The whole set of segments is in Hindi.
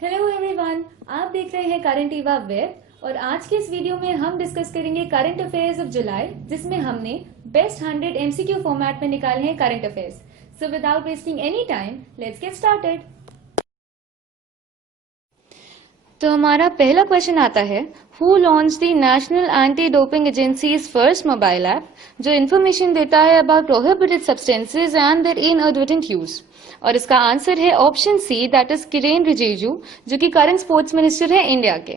हेलो एवरीवन, आप देख रहे हैं करंट ईवा वेब और आज के इस वीडियो में हम डिस्कस करेंगे करंट अफेयर्स ऑफ जुलाई, जिसमें हमने बेस्ट 100 एमसीक्यू फॉर्मेट में निकाले हैं current affairs. So without wasting any time, let's get started. तो हमारा पहला क्वेश्चन आता है, who launch the national anti doping agencies first mobile app जो इन्फॉर्मेशन देता है about prohibited substances and their inadvertent use. और इसका आंसर है option C, that is Kiren Rijiju, जो कि करंट स्पोर्ट्स मिनिस्टर है इंडिया के।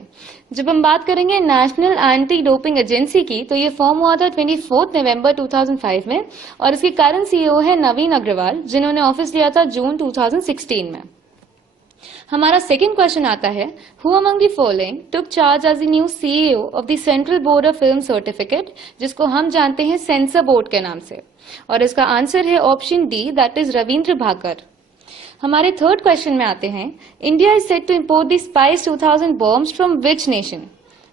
जब हम बात करेंगे नेशनल एंटी डोपिंग एजेंसी की, तो ये फॉर्म हुआ था 24 नवंबर 2005 में और इसके करंट सीईओ है नवीन अग्रवाल, जिन्होंने ऑफिस लिया था जून 2016 में। हमारा सेकंड क्वेश्चन आता है, who among the following took charge as the new CEO of the central board of film certificate, जिसको हम जानते हैं सेंसर बोर्ड के नाम से। और इसका आंसर है option D, that is Ravindra Bhakar. हमारे थर्ड क्वेश्चन में आते हैं, India is set to import the spice 2000 bombs from which nation.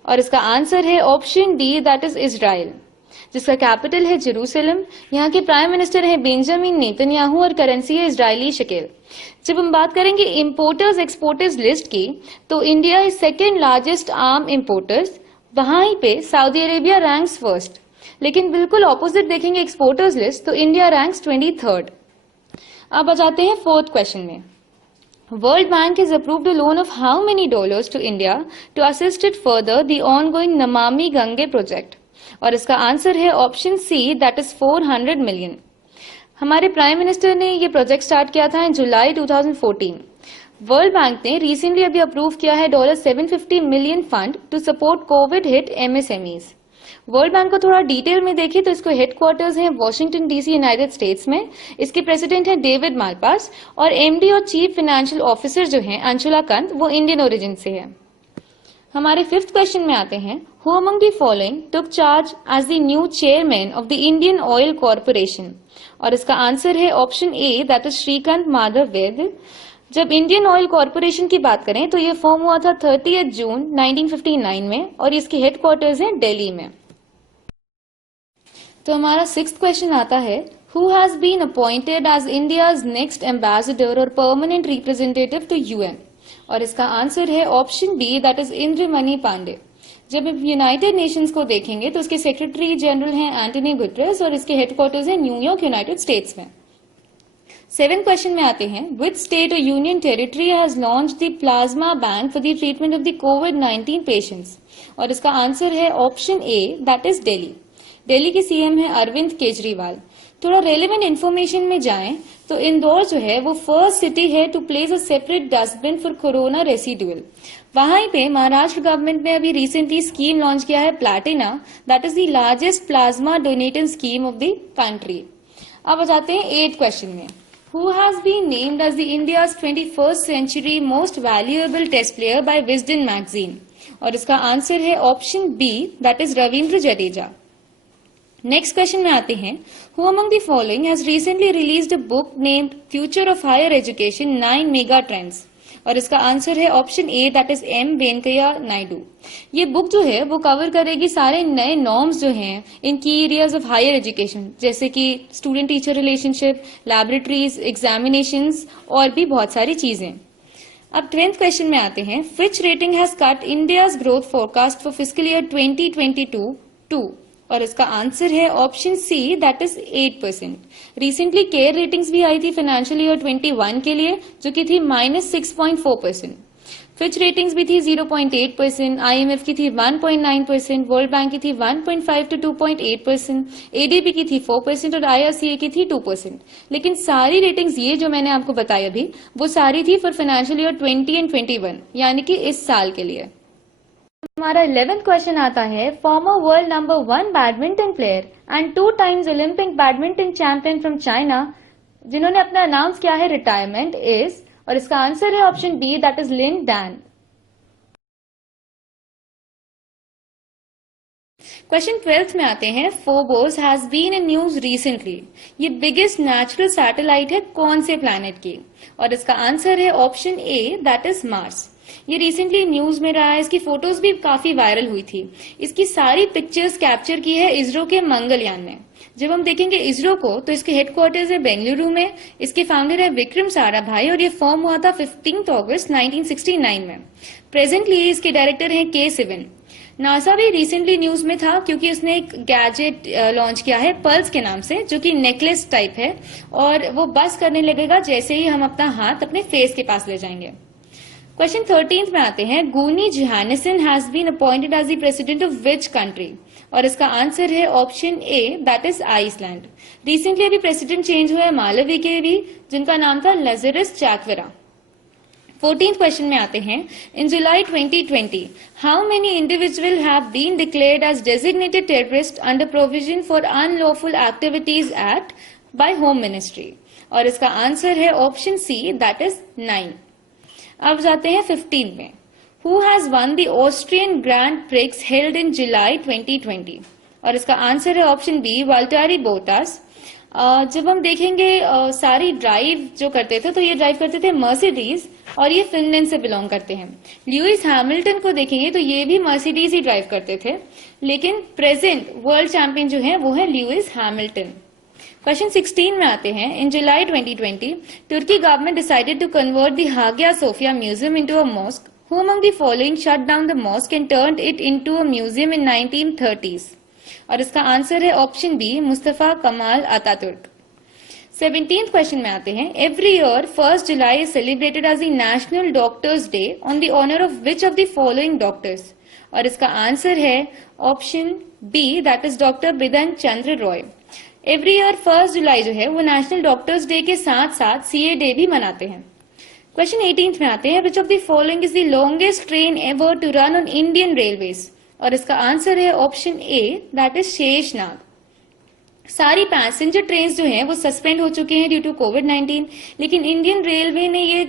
और इसका आंसर है option D, that is Israel, जिसका कैपिटल है जेरूसलम। यहाँ के प्राइम मिनिस्टर है बेंजामिन नेतन्याहू और करेंसी है इजरायली शकेल। जब हम बात करेंगे इंपोर्टर्स एक्सपोर्टर्स लिस्ट की, तो India is second largest arm importers, वहां पे सऊदी अरेबिया रैंक्स फर्स्ट। लेकिन बिल्कुल ऑपोजिट देखेंगे एक्सपोर्टर्स लिस्ट, तो इंडिया रैंक्स 23rd। अब आ जाते हैं फोर्थ क्वेश्चन में। World Bank has approved a loan of how many dollars to India to assist it further the ongoing Namami Gange project? और इसका आंसर है option C, that is 400 million. हमारे प्राइम मिनिस्टर ने ये प्रोजेक्ट स्टार्ट किया था इन जुलाई 2014। वर्ल्ड बैंक ने रिसेंटली अभी अप्रूव किया है $750 million fund to support covid hit MSMEs. World bank को थोड़ा डिटेल में देखें तो इसको हेडक्वार्टर्स हैं वॉशिंगटन डीसी यूनाइटेड स्टेट्स में। इसके प्रेसिडेंट है डेविड मालपास और एमडी और चीफ फाइनेंशियल ऑफिसर जो हैं अंशुला कंत, वो इंडियन ओरिजिन से है। हमारे फिफ्थ क्वेश्चन में आते हैं, who among the following took charge as the new chairman of the Indian oil corporation. और इसका आंसर है option A, that is Shrikant Madhav Vaidya. जब इंडियन ऑयल कॉर्पोरेशन की बात करें तो ये फॉर्म हुआ था 30 जून 1959 में और इसके हेडक्वार्टर्स हैं दिल्ली में। तो हमारा सिक्स्थ क्वेश्चन आता है, who has been appointed as India's next ambassador और परमानेंट रिप्रेजेंटेटिव टू यूएन। और इसका आंसर है option D, that is Indramani Pandey. जब हम यूनाइटेड नेशंस को देखेंगे तो इसके सेक्रेटरी जनरल हैं एंटोनी गुटरेस और इसके हेडक्वार्टर्स हैं न्यूयॉर्क यूनाइटेड स्टेट्स में। सेवेंथ क्वेश्चन में आते हैं, विच स्टेट और union territory has launch the plasma bank for the treatment of the covid patients. और इसका आंसर है option A, that is Delhi. Delhi के सीएम है अरविंद केजरीवाल। थोड़ा रेलेवेंट इन्फॉर्मेशन में जाएं तो इंदौर जो है वो फर्स्ट सिटी है to place a separate dustbin for corona residual. वहीं पे महाराष्ट्र गवर्नमेंट ने अभी रिसेंटली स्कीम लॉन्च किया है Platina, that is the largest plasma donating scheme of the country. अब आ जाते हैं 8th क्वेश्चन में, who has been named as the India's 21st century most valuable test player by Wisden magazine. और इसका आंसर है option B, that is Ravindra Jadeja. Next question में आते हैं, who among the following has recently released a book named future of higher education 9 mega trends. और इसका आंसर है option A, that is M Venkaiah Naidu. ये बुक जो है वो कवर करेगी सारे नए नॉर्म्स जो हैं इन की एरियाज ऑफ हायर एजुकेशन, जैसे कि student teacher relationship, laboratories, examinations और भी बहुत सारी चीजें। अब 12th क्वेश्चन में आते हैं, Fitch rating has cut India's growth forecast for fiscal year 2022 two. और इसका आंसर है option C, that is 8%। Recently CARE ratings भी आई थी फाइनेंशियल ईयर 21 के लिए, जो कि थी -6.4%। फिच रेटिंग्स भी थी 0.8%, आईएमएफ की थी 1.9%, वर्ल्ड बैंक की थी 1.5 to 2.8%, एडीबी की थी 4% और आईआरसीए की थी 2%। लेकिन सारी रेटिंग्स ये जो मैंने आपको बताई अभी, वो सारी थी फॉर फाइनेंशियल ईयर 20 and 21, यानी कि इस साल के लिए। हमारा 11th क्वेश्चन आता है, farmer world number 1 badminton player and 2 times Olympic badminton champion from China, जिन्होंने अपना अनाउंस किया है रिटायरमेंट, इज। और इसका आंसर है option B, that is Lin Dan. Question 12th में आते हैं, Phobos has been in news recently. ये बिगेस्ट नेचुरल सैटेलाइट है कौन से प्लैनेट की? और इसका आंसर है option A, that is Mars. ये रिसेंटली न्यूज में रहा है, इसकी फोटोज भी काफी वायरल हुई थी। इसकी सारी पिक्चर्स कैप्चर की है इसरो के मंगलयान ने। जब हम देखेंगे इसरो को तो इसके हेडक्वार्टर्स है बेंगलुरु में, इसके फाउंडर है विक्रम साराभाई और ये फॉर्म हुआ था 15 अगस्त 1969 में। प्रेजेंटली इसके डायरेक्टर हैं के सिवन। नासा भी रिसेंटली न्यूज में था क्योंकि उसने एक गैजेट लॉन्च किया है पल्स के नाम से, जो कि नेकलेस टाइप है और वो बस करने लगेगा जैसे ही हम अपना हाथ अपने फेस के पास ले जाएंगे। क्वेश्चन 13 में आते हैं, Gudni Johannesson has been appointed as the president of which country? और इसका आंसर है option A, that is Iceland. Recently अभी प्रेसिडेंट चेंज हुआ है मालवी के भी, जिनका नाम था लजरस चैक्वेरा। 14th क्वेश्चन में आते हैं, in July 2020 how many individual have been declared as designated terrorist under provision for unlawful activities act by home ministry? और इसका आंसर है ऑप्शन सी, दैट इज 9। अब जाते हैं 15 में, who has won the Austrian Grand Prix held in July 2020? और इसका आंसर है ऑप्शन बी, वाल्टेरी बोटास। जब हम देखेंगे सारी ड्राइव जो करते थे तो ये ड्राइव करते थे मर्सिडीज और ये फिनलैंड से बिलोंग करते हैं। ल्यूइस हैमिल्टन को देखेंगे तो ये भी मर्सिडीज ही ड्राइव करते थे, लेकिन प्रेजेंट वर्ल्ड चैंपियन जो है वो है ल्यूइस हैमिल्टन। क्वेश्चन 16 में आते हैं, in July 2020 Turkey government decided to convert the Hagia Sophia museum into a mosque. Who among the following shut down the mosque and turned it into a museum in 1930s? और इसका आंसर है option B, Mustafa Kemal Ataturk. 17th question में आते हैं, every year 1 July is celebrated as the national doctors day on the honour of which of the following doctors? और इसका आंसर है option B, that is doctor Bidhan Chandra Roy. Every year 1 July जो है वो नेशनल डॉक्टर्स डे के साथ साथ सीए डे भी मनाते हैं। क्वेश्चन 18 में आते हैं, which of the following is the longest train ever to run on Indian railways? और इसका आंसर है option A, that is Sheshnaag. सारी पैसेंजर ट्रेन जो हैं वो सस्पेंड हो चुके हैं ड्यू टू कोविड-19, लेकिन इंडियन रेलवे ने ये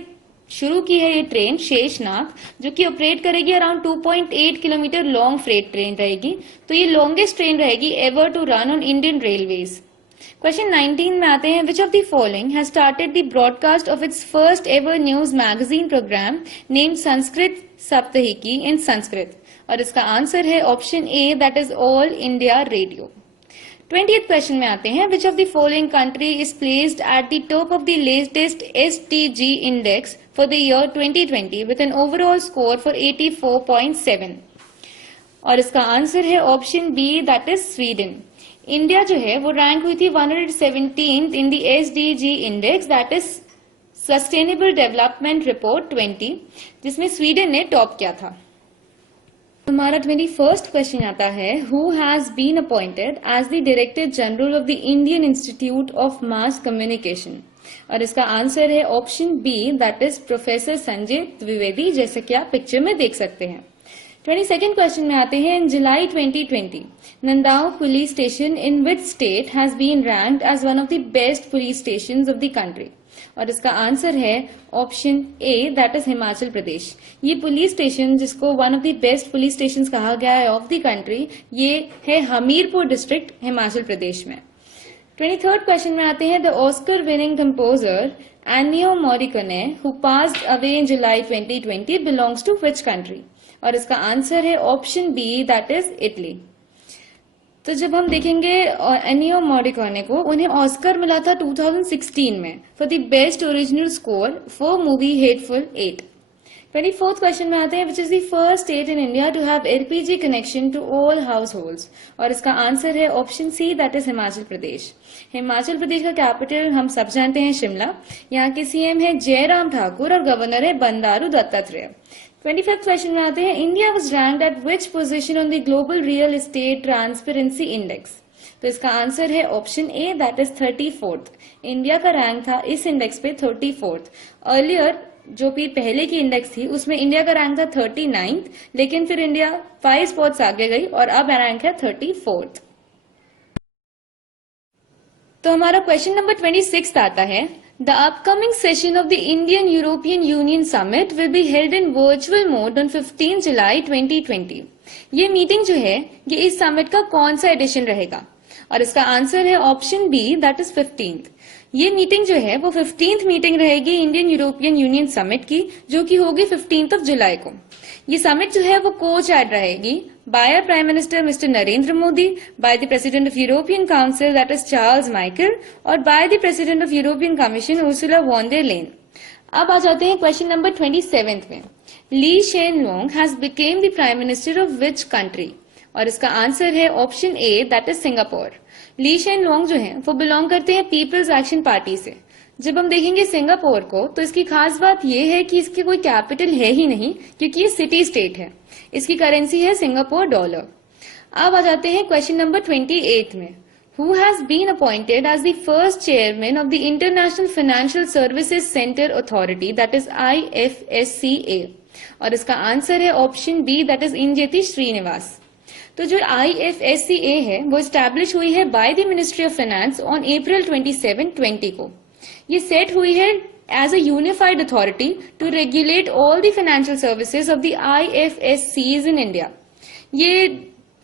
शुरू की है ये ट्रेन शेषनाग, जो कि ऑपरेट करेगी around 2.8 kilometre long freight train रहेगी। तो ये लॉन्गेस्ट ट्रेन रहेगी ever to run on Indian railways. Question 19 में आते हैं, which of the following has started the broadcast of its first ever news magazine programme named Sanskrit Saptahiki in Sanskrit? और इसका आंसर है option A, that is All India Radio. 20th question में आते हैं, which of the following country is placed at the top of the latest STG index for the year 2020 with an overall score for 84.7? और इसका आंसर है option B, that is Sweden. India जो है वो रैंक हुई थी 117th in the SDG index, that is sustainable development report 20, जिसमें स्वीडन ने टॉप किया था। हमारा 21st क्वेश्चन आता है, who has been appointed as the director general of the Indian institute of mass communication? और इसका आंसर है option B, that is professor Sanjay Dwivedi, जैसे कि आप पिक्चर में देख सकते हैं। 22nd क्वेश्चन में आते हैं, in July 2020 Nadaun police station in which state has been ranked as one of the best police stations of the country? और इसका आंसर है option A, that is Himachal Pradesh. ये पुलिस स्टेशन जिसको one of the best police station कहा गया है ऑफ द कंट्री, ये है हमीरपुर डिस्ट्रिक्ट, हिमाचल प्रदेश में। 23rd क्वेश्चन में आते हैं, the Oscar winning composer Ennio Morricone who passed away in July 2020 belongs to which country? और इसका आंसर है option B, that is Italy. तो जब हम देखेंगे एनियो मॉरिकोने को, उन्हें ऑस्कर मिला था 2016 में for the best original score for movie Hateful 8। 24th question में आते हैं, which is the first state in India to have LPG connection to all households? और इसका आंसर है option C, that is Himachal Pradesh. Himachal Pradesh का कैपिटल हम सब जानते हैं शिमला। यहाँ के सीएम है जयराम ठाकुर और गवर्नर है बंडारू दत्तात्रेय। 25th क्वेश्चन में आते हैं, India was ranked eight which position on the global real estate transparency index? तो इसका आंसर है option A, that is 34th। India का रैंक था इस इंडेक्स पे 34th। अर्लियर जो भी पहले की इंडेक्स थी उसमें इंडिया का रैंक था 39th, लेकिन फिर इंडिया 5 स्पॉट्स आगे गई और अब रैंक है 34th। तो हमारा क्वेश्चन नंबर 26 आता है, The upcoming session of the Indian European Union Summit will be held in virtual mode on 15 July 2020. ये मीटिंग जो है ये इस समिट का कौन सा एडिशन रहेगा? और इसका आंसर है option B, that is 15th। ये मीटिंग जो है वो 15th मीटिंग रहेगी इंडियन यूरोपियन यूनियन समिट की, जो कि होगी 15th ऑफ जुलाई को। ये समिट जो है वो को चेयर रहेगी by prime minister mister Narendra Modi, by the president of European Council that is Charles Michel, और by the president of European Commission Ursula von der Leyen. अब आ जाते हैं क्वेश्चन नंबर 27 में। Lee Hsien Loong has became the prime minister of which country? और इसका आंसर है option A that is Singapore. Lee Hsien Loong जो है वो बिलोंग करते हैं पीपल्स एक्शन पार्टी से। जब हम देखेंगे सिंगापुर को तो इसकी खास बात यह है कि इसकी कोई कैपिटल है ही नहीं, क्योंकि ये सिटी स्टेट है। इसकी करेंसी है सिंगापुर डॉलर। अब आ जाते हैं क्वेश्चन नंबर 28 में। Who has been appointed as the first chairman of the International Financial Services Center Authority, that is IFSCA? और इसका आंसर है option B that is Injeti Srinivas. तो जो IFSCA है वो स्टैब्लिश हुई है by the ministry of finance on April 27, 20 को। ये सेट हुई है as a unified authority to regulate all the financial services of the IFSCs in India. ये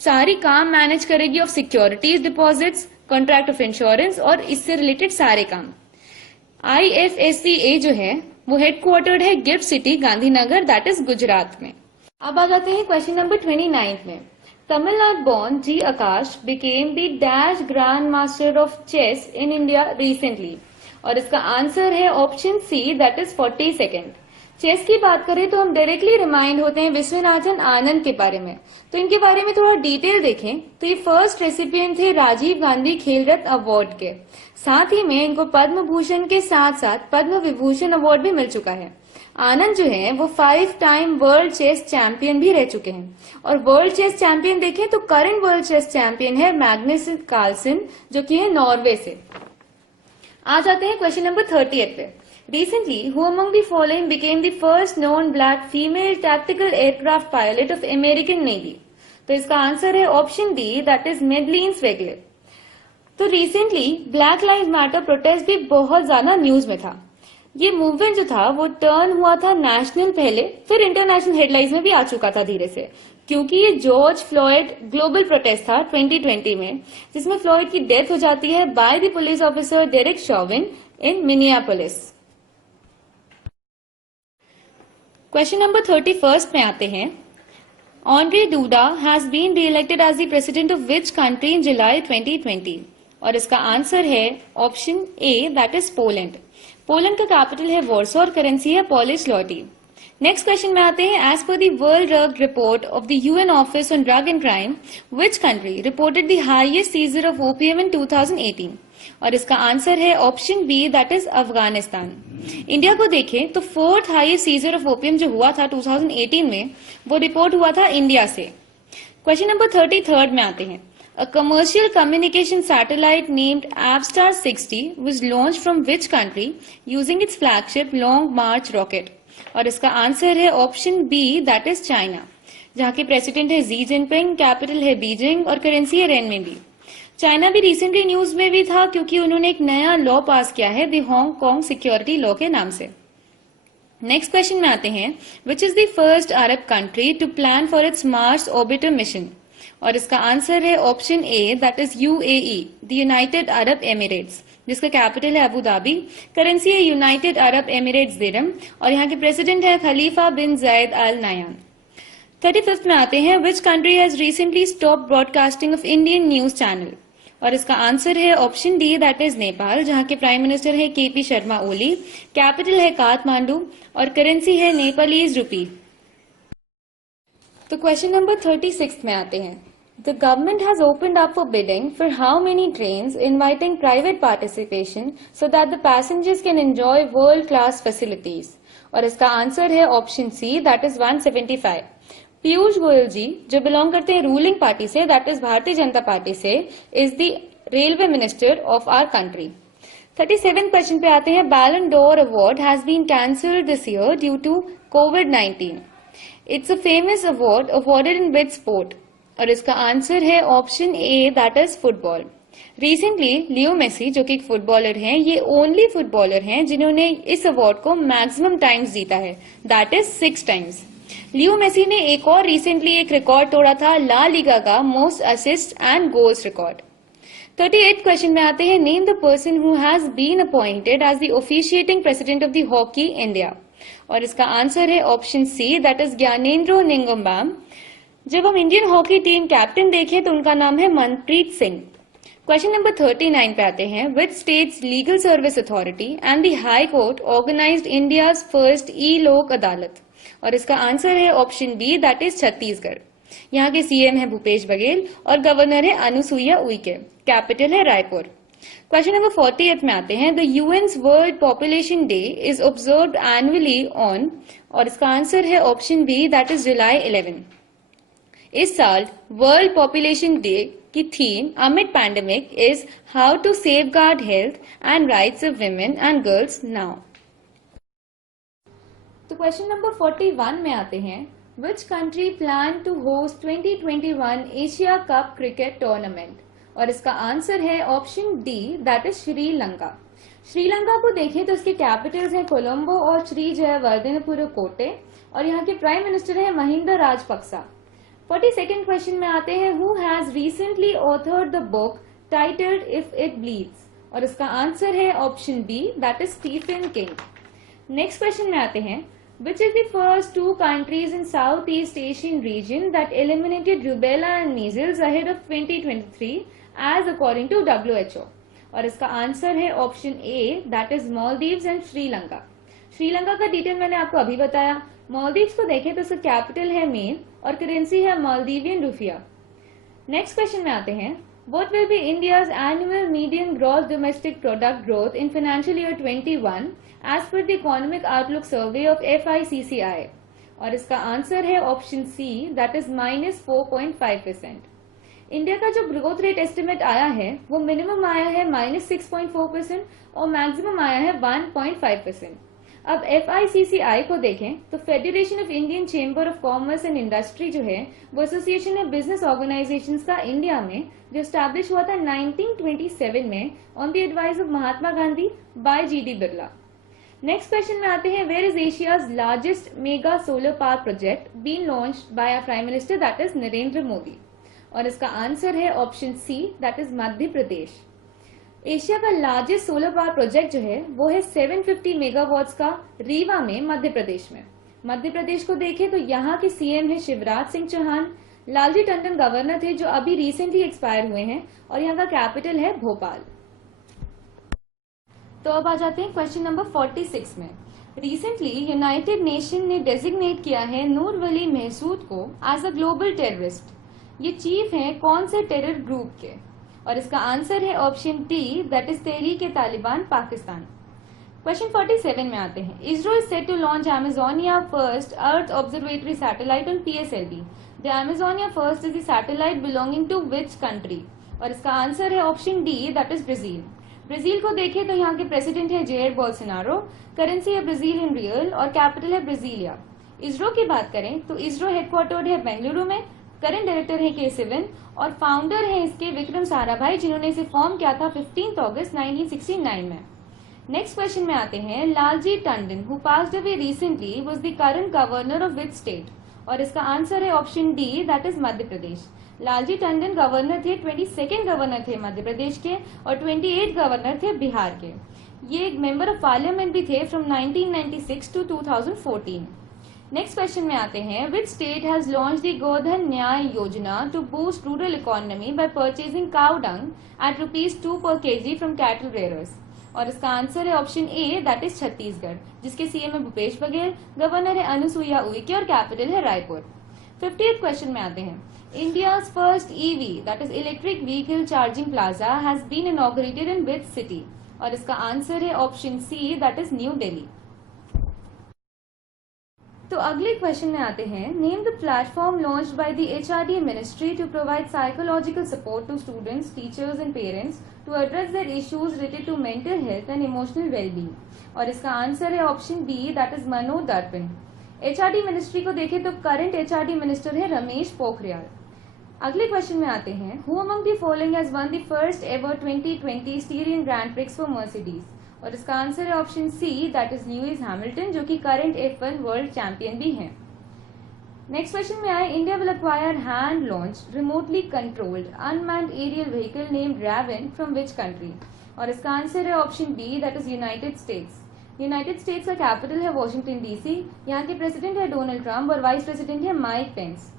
सारी काम मैनेज करेगी of securities deposits, contract of insurance और इससे रिलेटेड सारे काम। IFSCA जो है वो हेडक्वार्टर्ड है GIFT City Gandhinagar that is Gujarat में। अब आ जाते हैं क्वेश्चन नंबर 29 में। Tamil Nadu born G. Akash became the dash grand master of chess in India recently, और इसका आंसर है option C that is 42nd। Chess की बात करें तो हम डायरेक्टली रिमाइंड होते हैं विश्वनाथन आनंद के बारे में। तो इनके बारे में थोड़ा डिटेल देखें तो ये फर्स्ट रेसिपिएंट थे राजीव गांधी खेल रत्न अवार्ड के। साथ ही में इनको पद्म भूषण के साथ साथ पद्म विभूषण अवार्ड भी मिल चुका है। आनंद जो है वो 5 टाइम वर्ल्ड चेस चैंपियन भी रह चुके हैं। और वर्ल्ड चेस चैंपियन देखें तो करंट वर्ल्ड चेस चैंपियन है मैग्नस कार्लसन, जो कि है नॉर्वे से। आ जाते हैं क्वेश्चन नंबर 38 पे। Recently, who among the following became the first known black female tactical aircraft pilot of American Navy? तो इसका आंसर है option D that is Madeline Swegle. तो recently black lives matter protest भी बहुत ज्यादा न्यूज में था। ये मूवमेंट जो था वो टर्न हुआ था नेशनल पहले, फिर इंटरनेशनल हेडलाइंस में भी आ चुका था धीरे से, क्योंकि ये जॉर्ज फ्लॉयड ग्लोबल प्रोटेस्ट था 2020 में, जिसमें फ्लॉयड की डेथ हो जाती है by the police officer Derek Chauvin in Minneapolis. Question number 31 में आते हैं। Andrzej Duda has been re-elected as the president of which country in July 2020? और इसका आंसर है option A that is Poland. Poland का कैपिटल है वॉर्सो और करेंसी है पॉलिश लॉटी। नेक्स्ट क्वेश्चन में आते हैं। As per the world drug report of the UN office on drug and crime, which country reported the highest seizure of opium in 2018? और इसका आंसर है option B that is Afghanistan. India को देखें तो 4th highest seizure of OPM जो हुआ था 2018 में, वो रिपोर्ट हुआ था इंडिया से। क्वेश्चन नंबर 33 में आते हैं। A commercial communication satellite named Avstar 60 was launched from which country using its flagship Long March rocket? और इसका आंसर है option B that is China, जहां के प्रेसिडेंट है जी जिनपिंग, कैपिटल है बीजिंग और करेंसी है रेनमिनबी। चाइना भी रिसेंटली न्यूज में भी था क्योंकि उन्होंने एक नया लॉ पास किया है द हांगकांग सिक्योरिटी लॉ के नाम से। नेक्स्ट क्वेश्चन में आते हैं। Which is the first Arab country to plan for its Mars orbiter mission? और इसका आंसर है option A that is UAE, the United Arab Emirates, जिसका कैपिटल है अबू धाबी, करेंसी है यूनाइटेड अरब एमिरेट्स दिरहम और यहाँ के प्रेसिडेंट है खलीफा बिन जायद अल नायान। 35 में आते हैं। Which country has recently stop broadcasting of Indian news channel? और इसका आंसर है option D that is Nepal, जहां के प्राइम मिनिस्टर है KP शर्मा ओली, कैपिटल है काठमांडू और करेंसी है नेपालीज रूपी। तो क्वेश्चन नंबर 36 में आते हैं। The government has opened up for bidding for how many trains, inviting private participation so that the passengers can enjoy world-class facilities? और इसका आंसर है option C that is 175। Piyush Goyal ji जो बिलोंग करते हैं रूलिंग पार्टी से that is Bharatiya Janata Party से, is the railway minister of our country. 37 question पे आते हैं। Ballon d'Or award has been cancelled this year due to COVID-19। It's a famous award awarded in which sport? और इसका आंसर है option A that is football. Recently Leo Messi जो कि एक फुटबॉलर हैं, ये ओनली फुटबॉलर हैं जिन्होंने इस अवार्ड को मैक्सिमम टाइम्स जीता है, that is 6 times. Leo Messi ने एक और रिसेंटली एक रिकॉर्ड तोड़ा था ला लीगा का most assist and goals record. 38th question में आते हैं, name the person who has been appointed as the officiating president of the Hockey India, और इसका आंसर है option C, that is Gyanendro Ningombam. जब हम इंडियन हॉकी टीम कैप्टन देखें तो उनका नाम है मनप्रीत सिंह। क्वेश्चन नंबर 39 पे आते हैं, which states legal service authority and the high court organised India's first e Lok Adalat, और इसका आंसर है option B, that is Chhattisgarh. यहाँ के सीएम है भूपेश बघेल और गवर्नर है अनुसुईया उइके, कैपिटल है रायपुर। क्वेश्चन नंबर 40 में आते हैं, the UN's world population day is observed annually on, और इसका आंसर है option B, that is July 11। इस साल वर्ल्ड पॉपुलेशन डे की theme amid pandemic is how to safeguard health and rights of women and girls now. तो क्वेश्चन नंबर 41 में आते हैं, which country plan to host 2021 Asia cup cricket tournament, और इसका आंसर है option D, that is Sri Lanka. Sri Lanka को देखें तो इसके कैपिटल्स हैं कोलंबो और श्री जयवर्धनपुर कोटे, और यहाँ के प्राइम मिनिस्टर है महिंदा राजपक्सा। 42nd क्वेश्चन में आते हैं, who has recently authored the book titled if it bleeds, और इसका आंसर है option B, that is Stephen King. Next question में आते हैं, which is the first two countries in Southeast Asian region that eliminated rubella and measles ahead of 2023 as according to WHO, और इसका आंसर है option A, that is Maldives and Sri Lanka. Sri Lanka का डिटेल मैंने आपको अभी बताया। मालदीव्स को देखें तो इसका कैपिटल है मेन और करेंसी है मालदीवियन रुपया। नेक्स्ट क्वेश्चन में आते हैं, what will be India's annual median gross domestic product growth in financial year 21 as per the economic outlook survey of FICCI, और इसका आंसर है option C, that is -4.5%। India का जो ग्रोथ रेट एस्टिमेट आया है वो मिनिमम आया है -6.4% और मैक्सिमम आया है 1.5%। अब FICCI को देखें तो federation of Indian chamber of commerce and industry जो है वो एसोसिएशन है बिजनेस ऑर्गेनाइजेशंस का इंडिया में, जो स्टैब्लिश हुआ था 1927 में on the advice of Mahatma Gandhi by GD Birla. Next question में आते हैं, where is Asia's largest mega solar power project been launched by our prime minister, that is Narendra Modi, और इसका आंसर है option C, that is Madhya Pradesh. Asia का लार्जेस्ट सोलर पावर प्रोजेक्ट जो है वो है 750 मेगावाट्स का रीवा में मध्य प्रदेश में। मध्य प्रदेश को देखें तो यहाँ के सीएम है शिवराज सिंह चौहान, लालजी टंडन गवर्नर थे जो अभी रिसेंटली एक्सपायर हुए हैं, और यहाँ का कैपिटल है भोपाल। तो अब आ जाते हैं क्वेश्चन नंबर 46 में। रिसेंटली यूनाइटेड नेशन ने डेजिग्नेट किया है नूर वली महसूद को एज अ ग्लोबल टेररिस्ट। ये चीफ हैं कौन से टेरर ग्रुप के, और इसका आंसर है option D, that is Tehrik-e-Taliban Pakistan. Question 47 में आते हैं, ISRO is set to launch Amazonia first earth observatory satellite on PSLV। The Amazonia first is the satellite belonging to which country, और इसका आंसर है option D, that is Brazil. Brazil को देखें तो यहाँ के प्रेसिडेंट है जेयर बोल्सोनारो, करेंसी है ब्राजीलियन रियल और कैपिटल है ब्राजीलिया। इसरो की बात करें तो इसरो हेडक्वार्टर्ड है बेंगलुरु में, करंट डायरेक्टर है के सिवन और फाउंडर है इसके विक्रम साराभाई, जिन्होंने इसे फॉर्म किया था 15 अगस्त 1969 में। नेक्स्ट क्वेश्चन में आते हैं, Lalji Tandon who passed away recently was the current governor of which state, और इसका आंसर है option D, that is Madhya Pradesh. Lalji Tandon governor थे, 22nd गवर्नर थे मध्य प्रदेश के और 28 गवर्नर थे बिहार के। ये एक मेंबर ऑफ पार्लियामेंट भी थे फ्रॉम 1996 टू 2014। नेक्स्ट क्वेश्चन में आते हैं, which state has launch the Godhan Nyay Yojana to boost rural economy by purchasing cow dung at ₹2 per kg from cattle rearers, और इसका आंसर है option A, that is Chhattisgarh, जिसके सीएम है भूपेश बघेल, गवर्नर है अनुसुईया उइके और कैपिटल है रायपुर। 50th क्वेश्चन में आते हैं, India's first EV that is electric vehicle charging plaza has been inaugurated in which city, और इसका आंसर है option C, that is New Delhi. तो अगले क्वेश्चन में आते हैं, name the platform launched by the HRD ministry to provide psychological support to students, teachers and parents to address their issues related to mental health and emotional wellbeing, और इसका आंसर है option B, that is Manodarpan. HRD ministry को देखें तो करंट HRD मिनिस्टर है रमेश पोखरियाल। अगले क्वेश्चन में आते हैं, who among the following has won the first ever 2020 Styrian Grand Prix for Mercedes, और इसका आंसर है option C, that is Lewis Hamilton, जो कि करंट F1 वर्ल्ड चैंपियन भी हैं। नेक्स्ट क्वेश्चन में आए, India will acquire hand launched remotely controlled unmanned aerial vehicle named Raven from which country? और इसका आंसर है option D, that is United States. United States का कैपिटल है वॉशिंगटन डीसी। यहाँ के प्रेसिडेंट है डोनाल्ड ट्रंप और वाइस प्रेसिडेंट है माइक पेंस।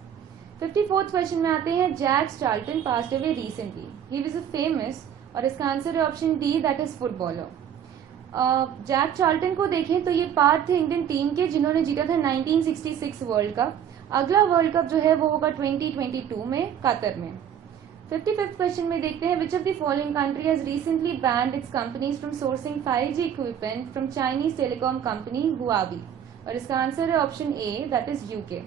54th क्वेश्चन में आते हैं, Jack Charlton passed away recently, he was a famous, और इसका आंसर है option D, that is footballer. Jack Charlton को देखें तो ये पार्ट थे इंडियन टीम के जिन्होंने जीता था 1966 वर्ल्ड कप। अगला वर्ल्ड कप जो है वो होगा 2022 में कतर में। 55th क्वेश्चन में देखते हैं, which of the following country has recently banned its companies from sourcing 5G equipment from Chinese telecom company Huawei, और इसका आंसर है option A, that is UK.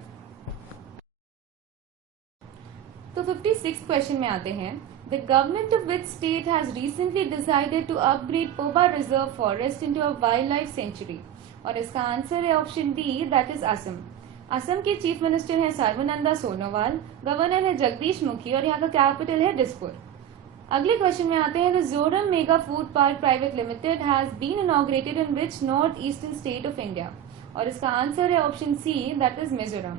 तो 56th क्वेश्चन में आते हैं, the government of which state has recently decided to upgrade Poba reserve forest into a wild life sanctuary, और इसका आंसर है option D, that is Assam. Assam के चीफ मिनिस्टर हैं सर्बानंद सोनोवाल, गवर्नर है जगदीश मुखी और यहाँ का कैपिटल है दिसपुर। अगले क्वेश्चन में आते हैं, the Zoram mega food park private limited has been inaugurated in which north eastern state of India, और इसका आंसर है option C, that is Mizoram.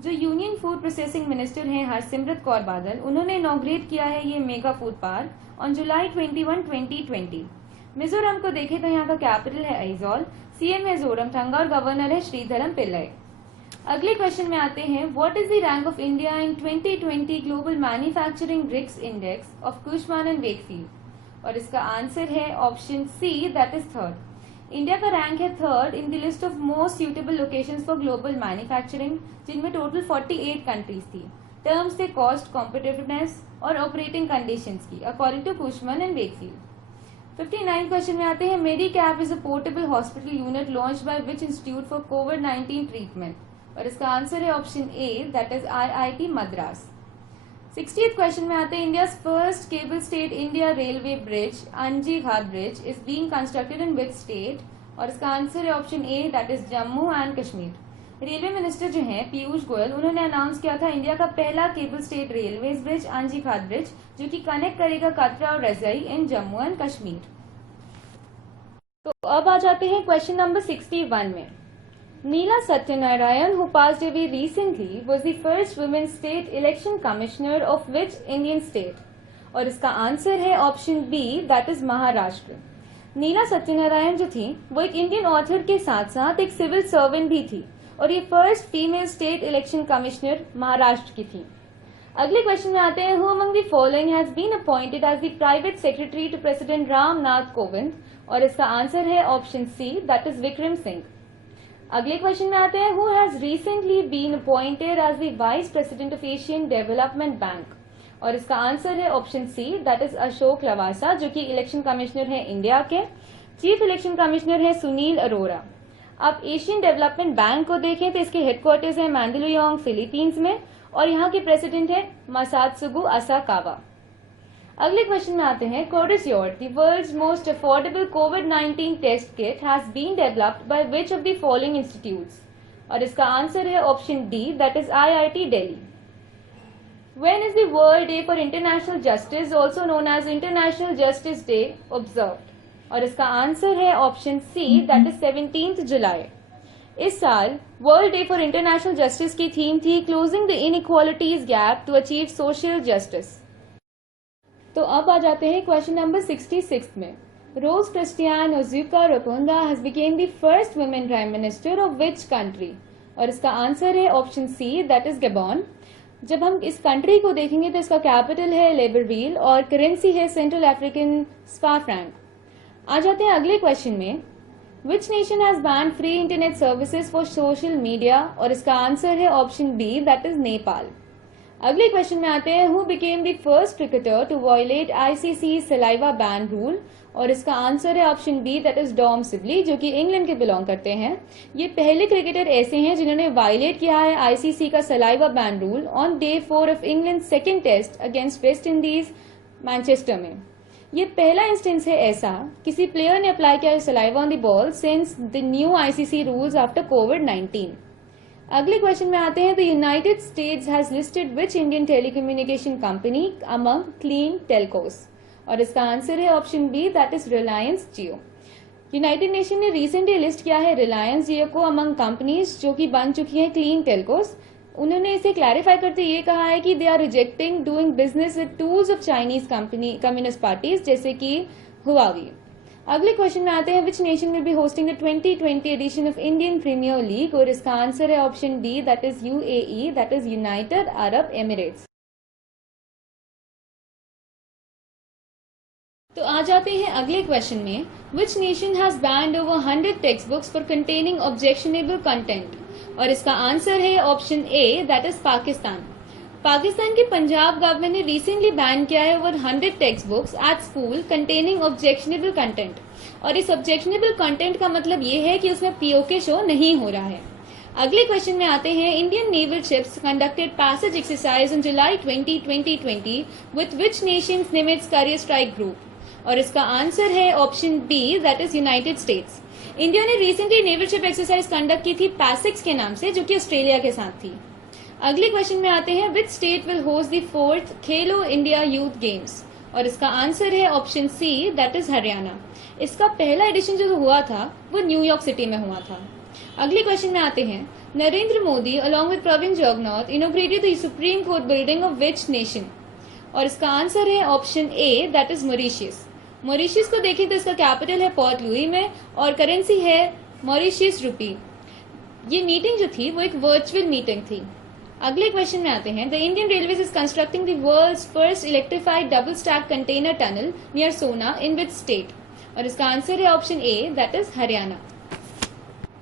जो यूनियन फूड प्रोसेसिंग मिनिस्टर हैं हरसिमरत कौर बादल, उन्होंने इनॉग्रेट किया है ये mega food park on July 21, 2020। Mizoram को देखें तो यहाँ का कैपिटल है आइजॉल, सीएम है जोरमथंगा और गवर्नर है श्रीधरन पिल्लाई। अगले क्वेश्चन में आते हैं, what is the rank of India in 2020 global manufacturing risk index of Cushman and Wakefield, और इसका आंसर है option C, that is third. India का रैंक है third in the list of most suitable locations for global manufacturing, जिनमें टोटल 48 कंट्रीज थी। टर्म्स थे कॉस्ट, कॉम्पिटिटिवनेस और ऑपरेटिंग कंडीशंस की, according to Cushman and Wakefield. 59 question में आते हैं, Medicap is a portable hospital unit launched by which institute for कोविड-19 ट्रीटमेंट, और इसका आंसर है option A, that is IIT Madras. 60th question में आते हैं, India first cable state India railway bridge Anji Ghat bridge is being constructed in which state, और इसका आंसर है option A, that is Jammu and Kashmir. Railway minister जो हैं पीयूष गोयल, उन्होंने अनाउंस किया था इंडिया का पहला cable stayed railway bridge Anji Ghat bridge, जो कि कनेक्ट करेगा कतरा और रजाई इन जम्मू एंड कश्मीर। तो अब आ जाते हैं क्वेश्चन नंबर 61 में। Neela Satyanarayan, who passed away recently, was the first women state election commissioner of which Indian state? और इसका आंसर है option B, that is Maharashtra. Neela Satyanarayana जो थी वो एक इंडियन ऑथर के साथ साथ एक सिविल सर्वेंट भी थी, और ये first female state election commissioner Maharashtra की थी। अगले क्वेश्चन में आते हैं, who among the following has been appointed as the private secretary to president Ramnath Kovind, और इसका आंसर है option C, that is Vikram Singh. अगले क्वेश्चन में आते हैं, who has recently been appointed as the vice president of Asian development bank, और इसका आंसर है option C, that is Ashok Lavasa, जो कि इलेक्शन कमिश्नर है इंडिया के। चीफ इलेक्शन कमिश्नर है सुनील अरोरा। अब एशियन डेवलपमेंट बैंक को देखें तो इसके हेडक्वार्टर्स है मैंडलोयोंग फिलीपींस में, और यहाँ के प्रेसिडेंट है मसात्सुगु असाकावा। अगले क्वेश्चन में आते हैं, Corosure the world's most affordable कोविड-19 test kit has been developed by which of the following institutes, और इसका आंसर है option D, that is IIT Delhi. When is the World Day for International Justice, also known as International Justice Day, observed? और इसका आंसर है option C, that is 17 July. इस साल world day for international justice की थीम थी closing the inequalities gap to achieve social justice. तो अब आ जाते हैं क्वेश्चन नंबर 66 में। Rose Christiane Ossouka Raponda has became the first women prime minister of which country, और इसका आंसर है option C, that is Gabon. जब हम इस कंट्री को देखेंगे तो इसका कैपिटल है लिब्रविल और करेंसी है सेंट्रल अफ्रीकन स्पा फ्रैंक। आ जाते हैं अगले क्वेश्चन में, which nation has ban free internet services for social media, और इसका आंसर है option B, that is Nepal. अगले क्वेश्चन में आते हैं, who became the first cricketer to violate ICC saliva ban rule, और इसका आंसर है option B, that is Dom Sibley, जो कि इंग्लैंड के बिलोंग करते हैं। ये पहले क्रिकेटर ऐसे हैं जिन्होंने वायलेट किया है ICC का saliva ban rule on day 4 of England second test against West Indies Manchester में। ये पहला इंस्टेंस है ऐसा किसी प्लेयर ने अप्लाई किया saliva on the ball since the new ICC rules after कोविड-19। अगले क्वेश्चन में आते हैं, the United States has listed which Indian telecommunication company among clean telcos, और इसका आंसर है option B, that is Reliance Jio. United Nation ने रिसेंटली लिस्ट किया है रिलायंस जियो को अमंग कंपनीज जो कि बन चुकी हैं क्लीन टेलकोस। उन्होंने इसे क्लैरिफाई करते ये कहा है कि they are rejecting doing business with tools of Chinese company communist parties जैसे कि हुआवी। अगले क्वेश्चन में आते हैं, which nation will be hosting the 2020 edition of Indian premier league, और इसका आंसर है option D, that is UAE, that is United Arab Emirates. तो आ जाते हैं अगले क्वेश्चन में, which nation has banned over 100 text books for containing objectionable content, और इसका आंसर है option A, that is Pakistan. Pakistan के पंजाब गवर्नमेंट ने रिसेंटली बैन किया है over 100 text books at school containing objectionable content, और इस ऑब्जेक्शनेबल कंटेंट का मतलब ये है कि उसमें पीओके शो नहीं हो रहा है। अगले क्वेश्चन में आते हैं, Indian naval ships conducted passage exercise in July 2020 with which nations Nimitz carrier strike group, और इसका आंसर है option B, that is United States. India ने recently naval ship exercise conduct की थी पैसिक्स के नाम से, जो कि ऑस्ट्रेलिया के साथ थी। अगले क्वेश्चन में आते हैं, which state will host the 4th Khelo India youth games, और इसका आंसर है option C, that is Haryana. इसका पहला एडिशन जो हुआ था वो न्यूयॉर्क सिटी में हुआ था। अगले क्वेश्चन में आते हैं, Narendra Modi along with Pravind Jugnauth inaugurated the supreme court building of which nation, और इसका आंसर है option A, that is Mauritius. Mauritius को देखें तो इसका कैपिटल है पोर्ट लुई में और करेंसी है मॉरिशस रुपी। ये मीटिंग जो थी वो एक वर्चुअल मीटिंग थी। अगले क्वेश्चन में आते हैं, the Indian railways is constructing the world's first electrified double stack container tunnel near Sohna in which state, और इसका आंसर है option A, that is Haryana.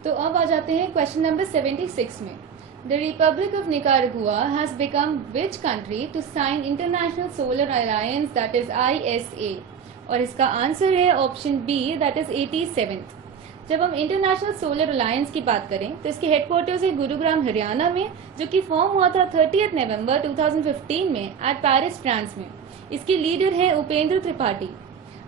तो अब आ जाते हैं क्वेश्चन नंबर 76 में, the republic of Nicaragua has become which country to sign international solar alliance, that is ISA, और इसका आंसर है option B, that is 87th। जब हम इंटरनेशनल सोलर अलायंस की बात करें तो इसके हेडक्वार्टर्स है गुरुग्राम हरियाणा में, जो कि फॉर्म हुआ था 30 नवंबर 2015 में एट पेरिस फ्रांस में। इसकी लीडर है उपेंद्र त्रिपाठी।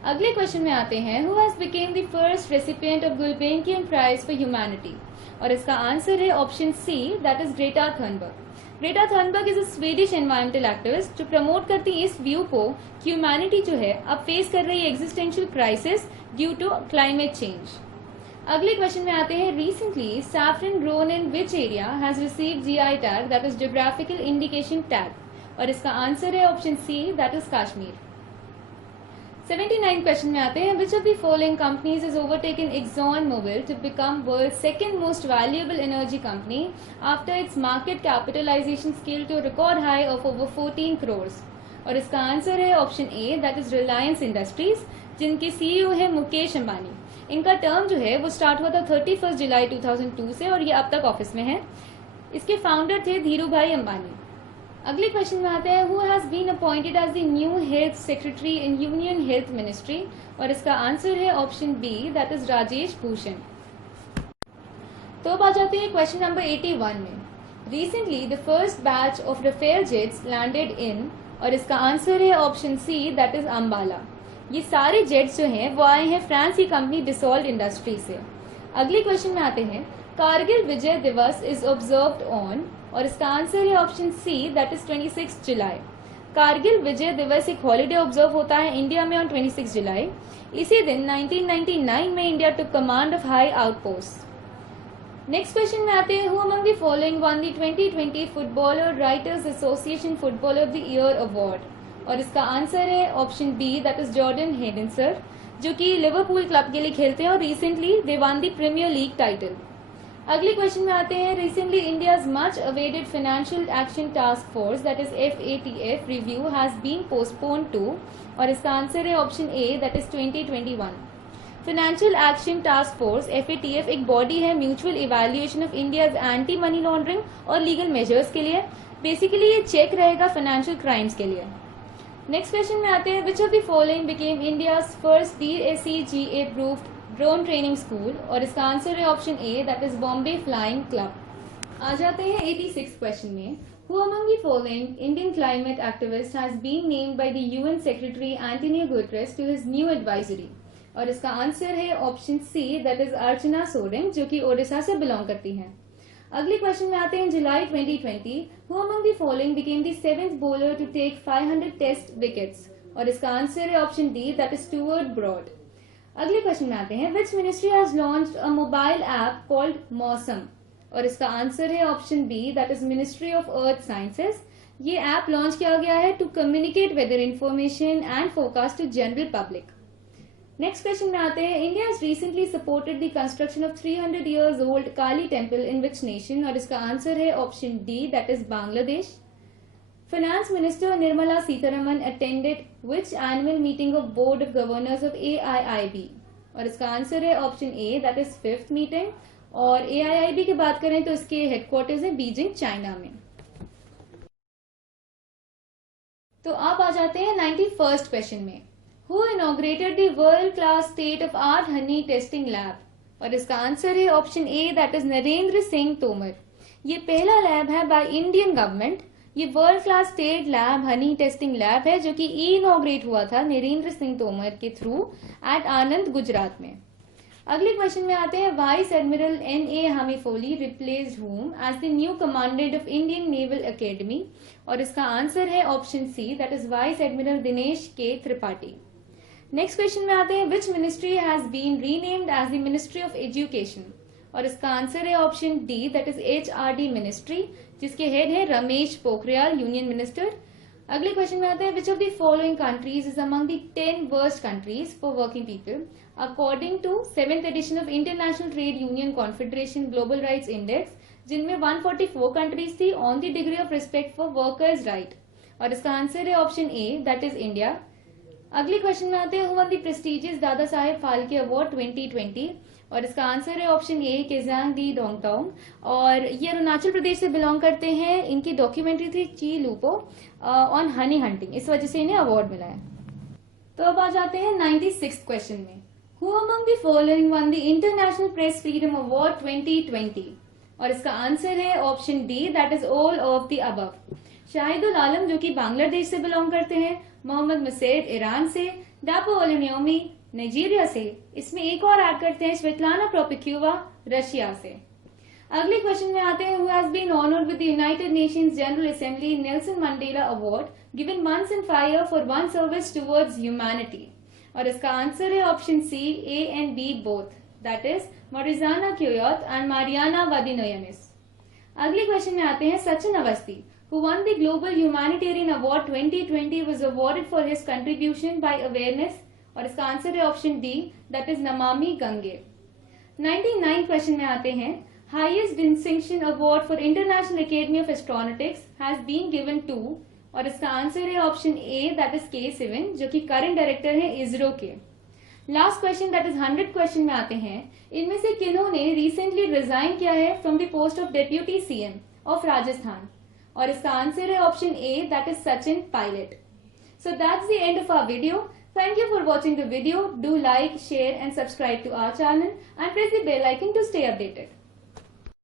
अगले क्वेश्चन में आते हैं, who has became the first recipient of Gulbenkian prize for humanity, और इसका आंसर है option C, that is Greta Thunberg. Greta Thunberg is a Swedish environmental activist जो प्रमोट करती है इस व्यू को कि ह्यूमैनिटी जो है अब फेस कर रही है existential crisis due to climate change. अगले क्वेश्चन में आते हैं, recently saffron grown in which area has received GI tag, that is geographical indication tag, और इसका आंसर है option C, that is Kashmir. 79 question में आते हैं, which of the following companies is overtaken Exxon Mobil to become world second most valuable energy company after its market capitalisation scale to record high of over 14 crore, और इसका आंसर है option A, that is Reliance industries, जिनके CEO है मुकेश अंबानी। इनका टर्म जो है वो स्टार्ट हुआ था 31 जुलाई 2002 से, और ये अब तक ऑफिस में है। इसके फाउंडर थे धीरू भाई अंबानी। अगले क्वेश्चन में आते हैं, who has been appointed as the new health secretary in union health ministry, और इसका आंसर है option B, that is Rajesh Bhushan. तो अब आ जाते हैं क्वेश्चन नंबर 81 में, recently the first batch of Rafale jets landed in, और इसका आंसर है option C, that is Ambala. ये सारे जेट्स जो हैं वो आए हैं फ्रांस की कंपनी डिसॉल्ट इंडस्ट्री से। अगले क्वेश्चन में आते हैं, कारगिल विजय दिवस इज ऑब्जर्व्ड ऑन, और इसका आंसर है ऑप्शन सी, दैट इज 26 जुलाई। कारगिल विजय दिवस एक हॉलीडे ऑब्जर्व होता है इंडिया में ऑन 26 जुलाई। इसी दिन 1999 में India took command of high outpost. Next question में आते हैं, who among the following won the 2020 footballer writers association footballer of the year award, और इसका आंसर है option B, that is Jordan Henderson, जो कि लिवरपूल क्लब के लिए खेलते हैं और recently they won the premier league title. अगले क्वेश्चन में आते हैं, recently India's much awaited financial action task force, that is FATF review has been postponed to, और इसका आंसर है option A, that is 2021। Financial action task force FATF एक बॉडी है mutual evaluation of India's anti money laundering और लीगल मेजर्स के लिए। बेसिकली ये चेक रहेगा फाइनेंशियल क्राइम्स के लिए। नेक्स्ट क्वेश्चन में आते हैं, which of the following became India's first DSCGA approved drone training school, और इसका आंसर है option A, that is Bombay flying club. आ जाते हैं 86 क्वेश्चन में, who among the following Indian climate activist has been named by the UN secretary Antonio Guterres to his new advisory, और इसका आंसर है option C, that is Archana Soren, जो कि ओडिशा से बिलोंग करती हैं। अगले क्वेश्चन में आते हैं, July 2020 who among the following became the 7th bowler to take 500 test wickets, और इसका आंसर है option D, that is Stuart Broad. अगले क्वेश्चन में आते हैं, which ministry has launched a mobile app called Mausam, और इसका आंसर है option B, that is ministry of earth sciences. ये ऐप लॉन्च किया गया है to communicate weather information and forecast to general public. Next question में आते हैं, India has recently supported the construction of 300 years old Kali temple in which nation? और इसका आंसर है option D, that is Bangladesh. Finance minister Nirmala Sitharaman attended which annual meeting of board of governors of AIIB? और इसका आंसर है option A, that is 5th meeting. और AIIB की बात करें तो इसके हेडक्वार्टर्स है बीजिंग, चाइना में। तो आप आ जाते हैं 91st क्वेश्चन में, who inaugurated the world class state of art Honey testing lab? और इसका आंसर है option A, that is Narendra Singh Tomar. ये पहला लैब है बाय इंडियन गवर्नमेंट। ये world class state lab Honey testing lab है जो कि इनॉग्रेट हुआ था नरेंद्र सिंह तोमर के थ्रू एट आनंद, गुजरात में। अगले क्वेश्चन में आते हैं, vice admiral NA Hampiholi replaced whom as the new commandant of Indian naval academy? और इसका आंसर है option C, that is vice admiral Dinesh K Tripathi. Next question में आते हैं, which ministry has been renamed as the ministry of education? और इसका आंसर है option D, that is HRD ministry, जिसके हेड है रमेश पोखरियाल, यूनियन मिनिस्टर। अगले क्वेश्चन में आते हैं, which of the following countries is among the 10 worst countries for working people according to 7th edition of international trade union confederation global rights index, जिनमें 144 कंट्रीज थी on the degree of respect for workers right. और इसका आंसर है option A, that is India. अगले क्वेश्चन में आते हैं, who one the prestigious Dada Saheb Phalke award 2020? और इसका आंसर है ऑप्शन ए, केजांग दी डोंगटोंग। और ये अरुणाचल प्रदेश से बिलोंग करते हैं। इनकी डॉक्यूमेंट्री थी ची लूपो ऑन हनी हंटिंग, इस वजह से इन्हें अवार्ड मिला है। तो अब आ जाते हैं 96th क्वेश्चन में, who among the following won the international press freedom award 2020? और इसका आंसर है option D, that is all of the above. Shahidul Alam जो कि बांग्लादेश से बिलोंग करते हैं, मोहम्मद मुसैद ईरान से, डापो ओलिनियोमी नाइजीरिया से, इसमें एक और ऐड करते हैं स्वेटलाना प्रोपिक्यूवा रशिया से। अगले क्वेश्चन में आते हैं, who has been honoured with the United Nations General Assembly Nelson Mandela award given months in fire for one service towards humanity? और इसका आंसर है option C, A and B both, that is Morissanda Kouyate and Marianna Vardinoyannis. अगले क्वेश्चन में आते हैं, Sachin Awasthi who won the Global Humanitarian Award 2020 was awarded for his contribution by awareness? और इसका आंसर है option D, that is Namami Gange. 99 question में आते हैं, highest distinction award for international academy of astronautics has been given to? और इसका आंसर है ऑप्शन ए, दैट इज के सिवन, जो कि करंट डायरेक्टर है इसरो के। Last question, that is 100 question में आते हैं, इनमें से किन्होंने रिसेंटली रिजाइन किया है from the post of deputy CM of Rajasthan? और इसका आंसर है option A, that is Sachin Pilot. So that's the end of our video. Thank you for watching the video. Do like, share and subscribe to our channel and press the bell icon to stay updated.